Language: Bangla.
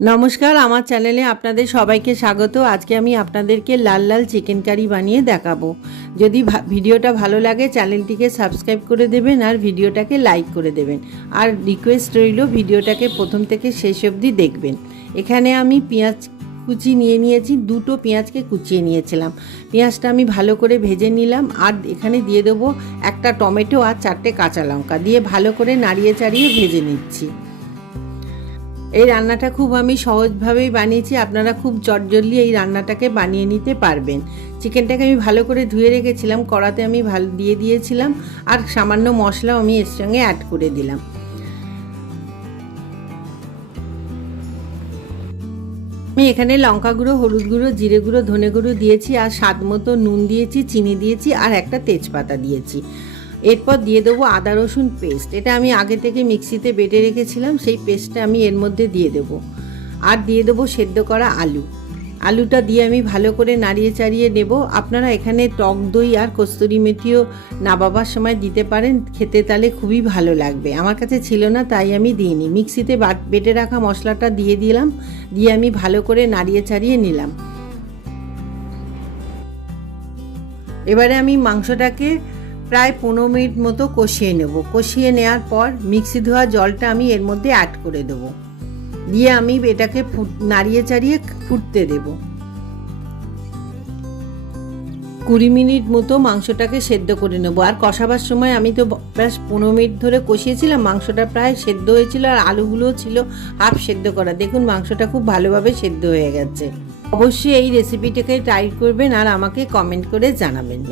নমস্কার, আমার চ্যানেলে আপনাদের সবাইকে স্বাগত। আজকে আমি আপনাদেরকে লাল লাল চিকেন কারি বানিয়ে দেখাবো। যদি ভিডিওটা ভালো লাগে চ্যানেলটিকে সাবস্ক্রাইব করে দেবেন আর ভিডিওটাকে লাইক করে দেবেন। আর রিকোয়েস্ট রইল ভিডিওটাকে প্রথম থেকে শেষ অবধি দেখবেন। এখানে আমি পেঁয়াজ কুচি নিয়েছি, দুটো পেঁয়াজকে কুচিয়ে নিয়েছিলাম। পেঁয়াজটা আমি ভালো করে ভেজে নিলাম। আর এখানে দিয়ে দেবো একটা টমেটো আর 4টে কাঁচা লঙ্কা দিয়ে ভালো করে নাড়িয়ে চাড়িয়ে ভেজে নিচ্ছি। এই রান্নাটা খুব আমি সহজভাবেই বানিয়েছি, আপনারা খুব চটজলদি এই রান্নাটাকে বানিয়ে নিতে পারবেন। চিকেনটাকে আমি ভালো করে ধুয়ে রেখেছিলাম, কড়াতে আমি দিয়ে দিয়েছিলাম আর সামান্য মশলা আমি এর সঙ্গে অ্যাড করে দিলাম। আমি এখানে লঙ্কা গুঁড়ো, হলুদ গুঁড়ো, জিরে গুঁড়ো, ধনে গুঁড়ো দিয়েছি আর স্বাদ মতো নুন দিয়েছি, চিনি দিয়েছি আর একটা তেজপাতা দিয়েছি। এরপর দিয়ে দেবো আদা রসুন পেস্ট। এটা আমি আগে থেকে মিক্সিতে বেটে রেখেছিলাম, সেই পেস্টটা আমি এর মধ্যে দিয়ে দেবো। আর দিয়ে দেবো সেদ্ধ করা আলুটা দিয়ে আমি ভালো করে নাড়িয়ে চাড়িয়ে নেব। আপনারা এখানে টক দই আর কস্তুরি মেথিও নাবাবার সময় দিতে পারেন, খেতে তাহলে খুবই ভালো লাগবে। আমার কাছে ছিল না তাই আমি দিইনি। মিক্সিতে বেটে রাখা মশলাটা দিয়ে দিলাম, দিয়ে আমি ভালো করে নাড়িয়ে চাড়িয়ে নিলাম। এবারে আমি মাংসটাকে প্রায় 15 মিনিট মতো কষিয়ে নেব। কষিয়ে নেওয়ার পর মিক্সি ধোয়া জলটা আমি এর মধ্যে অ্যাড করে দেব, দিয়ে আমি এটাকে নাড়িয়ে চাড়িয়ে ফুটতে দেব। 20 মিনিট মতো মাংসটাকে সেদ্ধ করে নেব। আর কষাবার সময় আমি তো প্রায় 15 মিনিট ধরে কষিয়েছিলাম, মাংসটা প্রায় সেদ্ধ হয়েছিল আর আলুগুলোও ছিল হাফ সেদ্ধ করা। দেখুন মাংসটা খুব ভালোভাবে সেদ্ধ হয়ে গেছে। অবশ্যই এই রেসিপিটাকে ট্রাই করবেন আর আমাকে কমেন্ট করে জানাবেন।